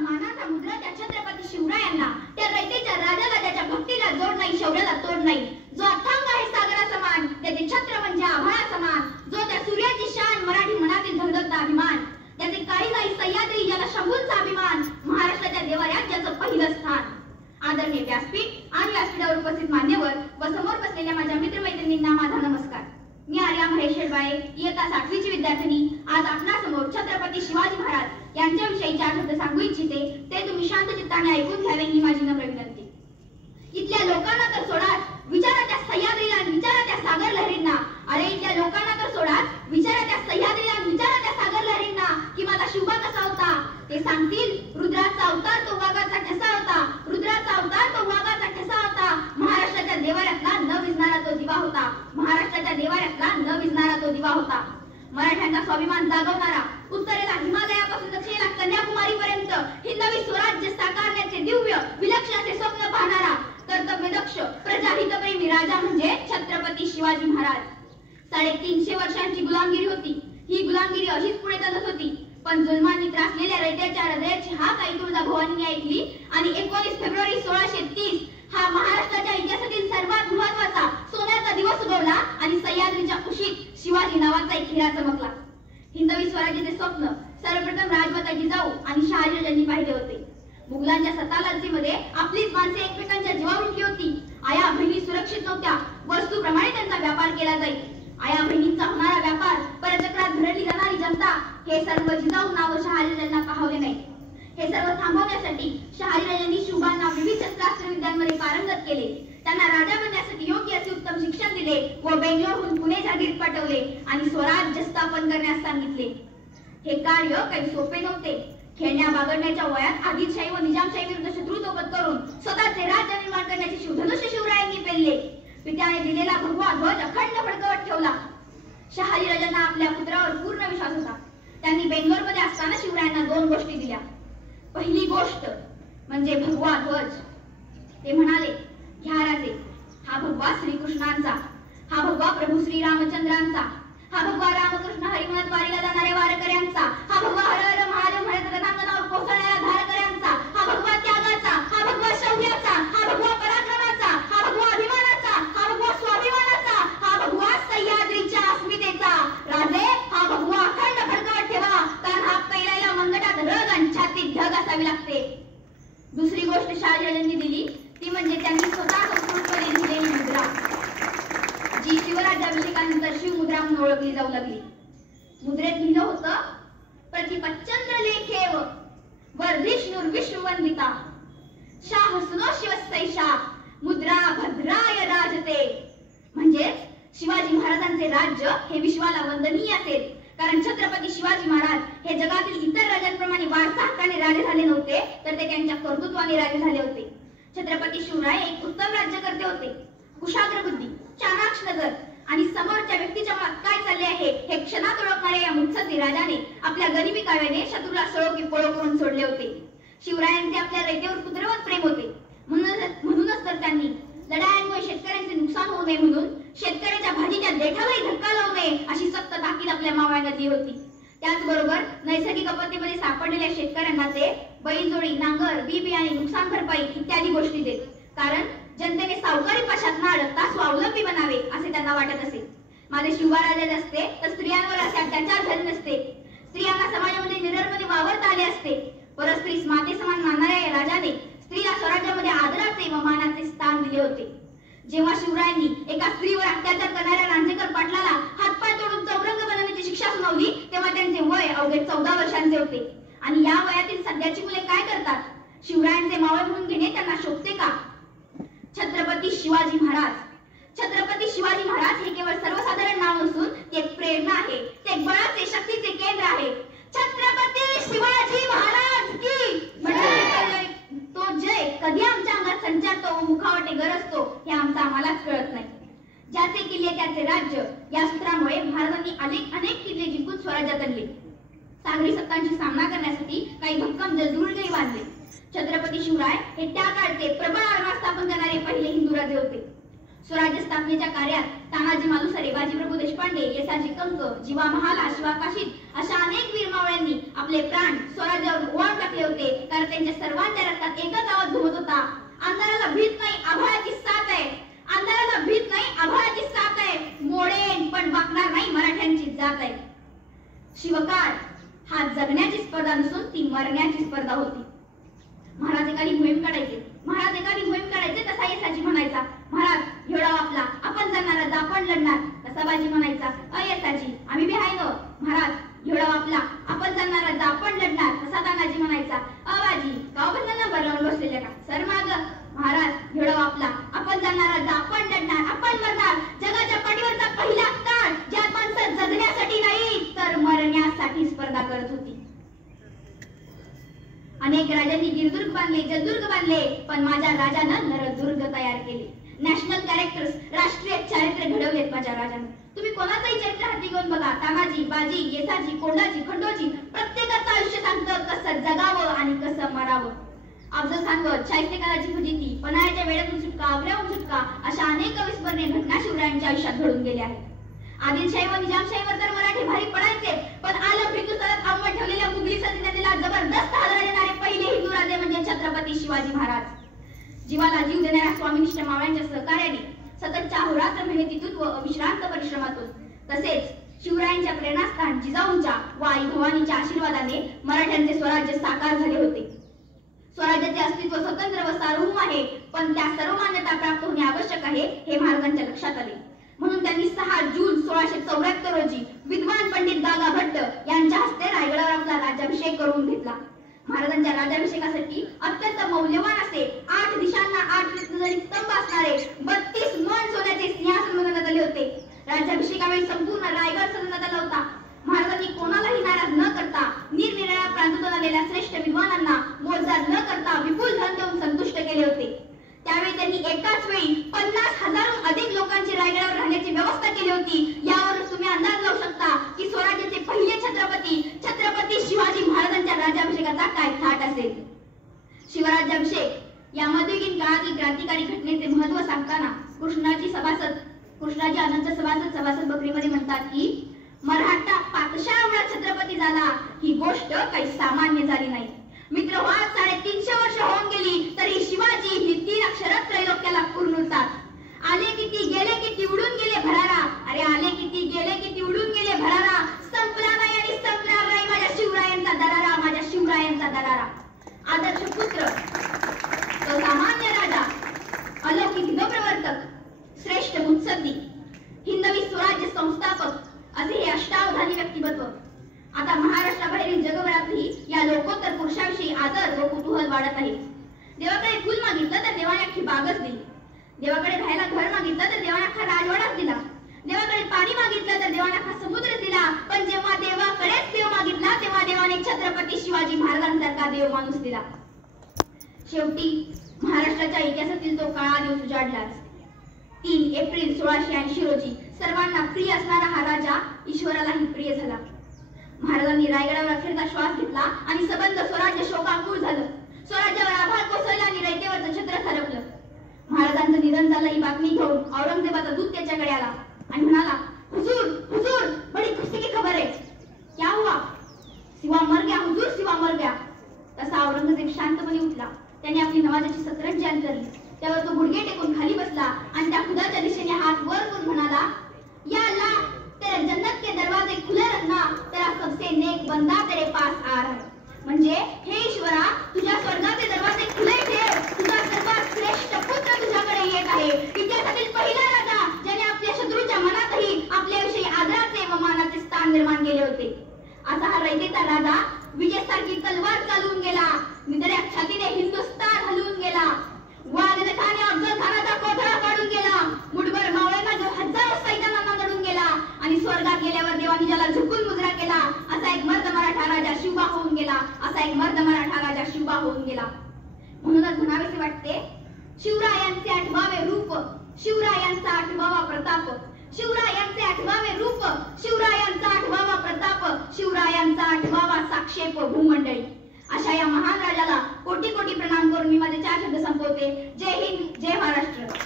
मानाचा मुद्रा त्या छत्रपती शिवरायांना, त्या रयतेच्या राजाला ज्याच्या भक्तीला जोड नाही, शौर्याला तोड नाही, जो अथांग आहे सागरा समान, त्याचे छत्र म्हणजे आभाळा समान, जो त्या सूर्याची शान, मराठी मनातील धगधगता अभिमान, त्याचे काही नाही सह्याद्री, ज्याला शंभूंचा अभिमान, महाराष्ट्राच्या देवाऱ्यात ज्याचं पहिलं स्थान. आदरणीय व्यासपीठ आणि व्यासपीठावर उपस्थित मान्यवर व समोर बसलेल्या माझ्या मित्रमैत्रिणींना माझा नमस्कार. मी आर्या महेश शेळबाळे, इयत्ता 7वीची विद्यार्थिनी. आज आपणासमोर छत्रपती शिवाजी महाराज यांच्याविषयी 4 शब्द सांगू इच्छिते. ते तुम्ही शांत चित्ताने ऐकून घ्यावे ही माझी नम्र विनंती. इथल्या लोकांना तर सोडा, विचारा त्या सह्याद्रीला, विचारा त्या सागर लहरींना. अरे इथल्या लोकांना तर सोडा, विचारा त्या सह्याद्रीला, विचारा त्या सागर लहरींना की माझा शिवबा कसा होता. ते सांगतील रुद्राचा अवतार तो वाघाचा ठसा होता, रुद्राचा अवतार तो वाघाचा ठसा होता. महाराष्ट्राच्या देवाऱ्यातला न विझणारा तो दिवा होता, महाराष्ट्राच्या देवाऱ्यातला न विझणारा तो दिवा होता. मराठ्यांचा स्वाभिमान जागवणारा, उत्तरेला हिमालयापासून दक्षिणेला कन्याकुमारी पर्यंत हिंदवी स्वराज्य साकारण्याचे दिव्य विलक्षण असे स्वप्न पाहणारा, कर्तव्यदक्ष प्रजाहितप्रेमी राजा म्हणजे छत्रपती शिवाजी महाराज. 350 वर्षांची गुलामगिरी होती. ही गुलामगिरी अशीच पुढे चालत होती. पण जुलमांनी त्रासलेल्या रयतेच्या हृदयाची हाक आई तुळजाभवानीने ऐकली आणि 19 फेब्रुवारी 1630 हा महाराष्ट्राच्या इतिहासातील सर्वात महत्त्वाचा सोन्याचा दिवस उगवला आणि सह्याद्रीच्या कुशीत शिवाजी नावाचा एक हिरा चमकला. हिंदवी स्वराज्याचे स्वप्न सर्वप्रथम राजमाता जिजाऊ आणि शहाजीराजांनी पाहिले होते. मुघलांच्या सत्तालालसेमध्ये आपलीच माणसे एकमेकांच्या जीवावर उठली होती. आया बहिणी सुरक्षित नव्हत्या. वस्तूप्रमाणे त्यांचा व्यापार केला जाई. आया बहिणींचा होणारा व्यापार, परचक्रात भरडली जाणारी जनता, हे सर्व जिजाऊंना व शहाजीराजांना पाहवले नाही. हे सर्व थांबवण्यासाठी शहाजीराजांनी शिवबांना विविध शस्त्रास्त्र विद्यांमध्ये पारंगत केले. त्यांना राजा बनण्यासाठी योग्य असे उत्तम शिक्षण दिले व बेंगलोरहून पुणे जागीर पाठवले आणि स्वराज्य स्थापन करण्यास सांगितले. हे कार्य काही सोपे नव्हते. खेळण्या बागडण्याच्या वयात आदिलशाही व निजामशाही विरुद्ध शत्रुत्व पत्करून स्वतःचे राज्य निर्माण करण्याचे शिवधनुष्य शिवरायांनी पेलले. पित्याने दिलेला भगवा ध्वज अखंड फडकवत ठेवला. शहाजीराजांना आपल्या पुत्रावर पूर्ण विश्वास होता. त्यांनी बेंगलोरमध्ये असताना शिवरायांना 2 गोष्टी दिल्या. पहिली गोष्ट म्हणजे भगवा ध्वज. ते म्हणाले, घ्या राजे, हा भगवा श्रीकृष्णांचा, हा भगवा प्रभू श्री रामचंद्रांचा, हा भगवा रामकृष्ण हरिमनात वारीला जाणाऱ्या वारकऱ्यांचा, हा भगवा हर हर महादेव म्हणत रणांगणावर कोसळणाऱ्या धारकऱ्यांचा, हा भगवा त्यागाचा, हा भगवा शौर्याचा, हा भगवा पराक्रमाचा, हा भगवा अभिमानाचा, हा भगवा स्वाभिमानाचा, हा भगवा सह्याद्रीच्या अस्मितेचा. राजे, हा भगवा अखंड फडकवत ठेवा, कारण हा पेलायला मनगटात रग आणि छातीत ढग असावी लागते. दुसरी गोष्ट शहाजीराजांनी दिली ती म्हणजे त्यांनी स्वतः संस्कृतमध्ये लिहिलेली मुद्रा, जी शिवराज्याभिषेकानंतर शिवमुद्रा म्हणून ओळखली जाऊ लागली. मुद्रेत लिहिलं होतं, प्रतिपच्चंद्र लेखेव वर्धिष्णुर्विश्ववंदिता शाह सुनो शिवसैषा मुद्रा भद्राय राजते. म्हणजेच शिवाजी महाराजांचे राज्य हे विश्वाला वंदनीय असेल, कारण छत्रपती शिवाजी महाराज हे जगातील इतर राजांप्रमाणे वारसा हक्काने राजे झाले नव्हते, तर ते त्यांच्या कर्तृत्वाने राजे झाले होते. छत्रपती शिवराय एक उत्तम राज्यकर्ते होते. कुशाग्र बुद्धी, चाणाक्ष नजर आणि समोरच्या व्यक्तीच्या मनात काय चालले आहे हे क्षणात ओळखणाऱ्या या मुत्सद्दी राजाने आपल्या गरिबी काव्याने शत्रूला सळो की पळो करून सोडले होते. शिवरायांचे आपल्या रयतेवर कुदरवत प्रेम होते. म्हणूनच तर त्यांनी लढायांमुळे शेतकऱ्यांचे नुकसान होऊ नये म्हणून शेतकऱ्याच्या भाजीच्या देठालाही धक्का लावू नये अशी सक्त ताकीद आपल्या मावळ्यांना दिली होती. त्याचबरोबर नैसर्गिक आपत्तीमध्ये सापडलेल्या शेतकऱ्यांना ते बैलजोडी, नांगर, बी बियाणे, नुकसान भरपाई इत्यादी गोष्टी देत. कारण जनतेने सावकारी पाशात न अडकता स्वावलंबी बनावे असे त्यांना वाटत असे. माझे शिवराज असते तर स्त्रियांवर असे अत्याचार झाले नसते. स्त्रियांना समाजामध्ये निडरपणे वावरता आले असते. परस्त्री माते समान मानणाऱ्या या राजाने स्त्रीला स्वराज्यामध्ये आदराचे व मानाचे स्थान दिले होते. जेव्हा शिवरायांनी एका स्त्रीवर अत्याचार करणाऱ्या रांजेकर पाटलाला हातपाय तोडून चौरंग बनवण्याची शिक्षा सुनावली, तेव्हा त्यांचे वय अवघे 14 वर्षांचे होते. आणि या वयातील सध्याची मुले काय करतात? शिवरायांचे मावळे म्हणून घेणे त्यांना शोभते का? छत्रपती शिवाजी महाराज. छत्रपती शिवाजी महाराज हे केवळ सर्वसाधारण नाव नसून ते एक प्रेरणा आहे, ते एक बळाचे, शक्तीचे केंद्र आहे. छत्रपती शिवाजी महाराज की तो जय कधी आमच्या अंगात संचारतो व मुखावटे गरजतो हे आमचा आम्हालाच कळत नाही. ज्याचे किल्ले त्याचे राज्य या सूत्रामुळे महाराजांनी अनेक किल्ले जिंकून स्वराज्यात आणले. सागरी सत्तांशी सामना करण्यासाठी काही भक्कम जलदुर्गही बांधले. छत्रपती शिवराय हे त्या काळचे प्रबळ आरमार स्थापन करणारे पहिले हिंदू राजे होते. स्वराज्य स्थापनेच्या कार्यात तानाजी मालुसरे, बाजीप्रभू देशपांडे, येसाजी कंक, जीवा महाला, शिवा काशीद अशा अनेक वीर मावळ्यांनी आपले प्राण स्वराज्यावर ओवाळून टाकले होते, कारण ते त्यांच्या सर्वांच्या रक्तात एकच आवाज घुमत होता, अंधाराला भीत नाही आभाळाची साथ आहे, अंधाराला भीत नाही आभाळाची साथ आहे, मोडेन पण वाकणार नाही मराठ्यांची जात आहे. शिवकाळ हा जगण्याची स्पर्धा नसून ती मरण्याची स्पर्धा होती. महाराज एखादी मोहीम काढायचे, महाराज एखादी मोहीम काढायचे तसा येसाजी म्हणायचा, महाराज एवढा आपला आपण जाणार आपण लढणार. तसा बाजी म्हणायचा, येसाजी आम्ही बी आहे न. महाराज एवढा आपला आपण जाणार आपण लढणार. तसा तानाजी म्हणायचा, बाजी गाव बसला बरवून बसलेल्या का सर माग. महाराज एवढा आपला आपण जाणार आपण लढणार आपण मरणार. जगाच्या पाठीवरचा पहिला काळ ज्यात माणसं जगण्यासाठी नाही तर मरण्यासाठी स्पर्धा करत होती. अनेक राजांनी गिरदुर्ग बांधले, जलदुर्ग बांधले, पण माझ्या राजानं नरदुर्ग तयार केले. नॅशनल कॅरेक्टर्स, राष्ट्रीय चारित्र्य घडवलेत माझ्या राजानं. तुम्ही कोणाचंही चरित्र हाती घेऊन बघा, तानाजी, बाजी, येसाजी, कोंडाजी, खंडोजी, प्रत्येकाचं आयुष्य सांगतं कसं जगावं आणि कसं मरावं. अफजल सांगत, शाहिस्तेखानाची फजिती, पन्हाळ्याच्या वेळेतून सुटका, आग्र्याहून सुटका, अशा अनेक अविस्मरणीय घटना शिवरायांच्या आयुष्यात घडून गेल्या आहेत. आदिलशाही व निजामशाहीवर तर मराठी भारी पडायचे, पण आलं हिंदुस्थानात अंमल ठेवलेल्या मुघली सल्तनतीला जबरदस्त हादरा देणारे पहिले हिंदू राजे म्हणजे छत्रपती शिवाजी महाराज. जीवाला जीव देणाऱ्या स्वामिनिष्ठ मावळ्यांच्या सहकार्याने, सततच्या अहोरात्र मेहनतीतून व अविश्रांत परिश्रमातून, तसेच शिवरायांच्या प्रेरणास्थान जिजाऊंच्या व आई भवानीच्या आशीर्वादाने मराठ्यांचे स्वराज्य साकार झाले होते. स्वराज्याचे अस्तित्व स्वतंत्र व सार्वभौम आहे, पण त्या सर्व मान्यता प्राप्त होणे आवश्यक आहे हे महाराजांच्या लक्षात आले. म्हणून त्यांनी 6 जून 1674 रोजी विद्वान पंडित दादा भट्ट यांच्या हस्ते रायगडावर आपला राज्याभिषेक करून घेतला. महाराजांच्या राज्याभिषेकासाठी अत्यंत मौल्यवान असे 8 दिशांना 8 रत्नजडित स्तंभ असणारे 32 मन सोन्याचे सिंहासन बनवण्यात आले होते. राज्याभिषेकावेळी संपूर्ण रायगड सजवण्यात आला होता. महाराजांनी कोणालाही नाराज न करता निरनिराळ्या प्रांतातून आलेल्या श्रेष्ठ विद्वानांना मोजदाद न करता विपुल धन देऊन संतुष्ट केले होते. त्यावेळी त्यांनी एकाच वेळी 50,000हून अधिक लोकांची रायगडावर राहण्याची व्यवस्था केली होती. यावरून तुम्ही अंदाज लावू शकता की स्वराज्याचे पहिले छत्रपती शिवाजी महाराजांच्या राज्याभिषेकाचा काय थाट असेल. शिवराज्याभिषेक या मध्ययुगीन काळातील क्रांतिकारी घटनेचे महत्त्व सांगताना कृष्णाजी अनंत सभासद बकरीमध्ये म्हणतात की मराठा पातशाळा छत्रपती झाला ही गोष्ट काही सामान्य झाली नाही. मित्र हो, 350 वर्ष होऊन गेली तरी शिवाजी ही 3 अक्षरात त्रैलोक्याला पूर्ण होतात. आले किती गेले किती उडून गेले भरारा, अरे आले किती गेले किती उडून गेले भरारा, संपला नाही आणि संपणार नाही माझ्या शिवरायांचा दरारा, माझ्या शिवरायांचा दरारा. आदर्श पुत्र, तो सामान्य राजा, अलौकिक हितप्रवर्तक, श्रेष्ठ मुत्सद्दी, हिंदवी स्वराज्य संस्थापक असे हे अष्टावधानी व्यक्तिमत्व. आता महाराष्ट्राबाहेरील जगभरातही या लोकोत्तर पुरुषाविषयी आदर व कुतूहल वाढत आहे. देवाकडे फुल मागितलं तर देवाने अख्खी बागच दिली. देवाकडे राहायला घर मागितलं तर देवाने अख्खा राजवाडाच दिला. देवाकडे पाणी मागितलं तर देवाने अख्खा समुद्र दिला. पण जेव्हा देवाकडेच देव मागितला तेव्हा देवाने छत्रपती शिवाजी महाराजांसारखा देव माणूस दिला. शेवटी महाराष्ट्राच्या इतिहासातील तो काळा दिवस उजाडलाच. 3 एप्रिल 1680 रोजी सर्वांना प्रिय असणारा हा राजा ईश्वरालाही प्रिय झाला. महाराजांनी रायगडावर अखेरचा श्वास घेतला आणि सबंध स्वराज्य शोकाकुळ झालं. स्वराज्यावर आभाळ कोसळला आणि रयतेवरचं छत्र थरपलं. महाराजांचं निधन झालं ही बातमी घेऊन औरंगजेबाचा दूत त्याच्याकडे आला आणि म्हणाला, हुजूर हुजूर बड़ी खुशी की खबर है. क्या हुआ? शिवा मर गया हुजूर, शिवा मर गया. तसा औरंगजेब शांतपणे उठला. त्याने आपली नवाजाची सतरंजी अंतरली. त्यावर तो गुडघे टेकून खाली बसला आणि त्या खुदाच्या दिशेने हात वर करून म्हणाला, या अल्लाह तेरा जन्नत के दरवाजे खुले रखना, तेरा सबसे नेक बंदा तेरे पास आ रहा है. म्हणजे हे ईश्वरा, तुझ्या स्वर्गाचे दरवाजे खुले ठेव, तुझा सर्वात श्रेष्ठ पुत्र तुझ्याकडे येत आहे. इतिहासातील पहिला राजा ज्याने आपल्या शत्रूच्या मनातही आपल्याविषयी आदराचे व मानाचे स्थान निर्माण केले होते. असा हा रयतेचा राजा विजयासारखी तलवार चालवून गेला. निधड्या छातीने हिंदुस्थान हलवून गेला. वाघनखाने अफजल खानाचा कोथळा काढून गेला. मुठभर मावळ्यांना जो हजारो सैन्यांना नडून गेला आणि स्वर्गात गेल्यावर देवानी ज्याला झुकून मुजरा केला असा एक मर्द मराठा राजा शिवबा होऊन गेला. असा एक मर्द मराठा राजा शिवबा होऊन गेला. म्हणूनच म्हणावेसे वाटते, शिवरायांचे 8वावे रूप, शिवरायांचा 8वावा प्रताप, शिवरायांचे 8वावे रूप, शिवरायांचा 8वावा प्रताप, शिवरायांचा 8वावा साक्षेप भूमंडळी. अशा या महान राजाला कोटी कोटी प्रणाम करून मी माझे 4 शब्द संपवते. जय हिंद, जय महाराष्ट्र.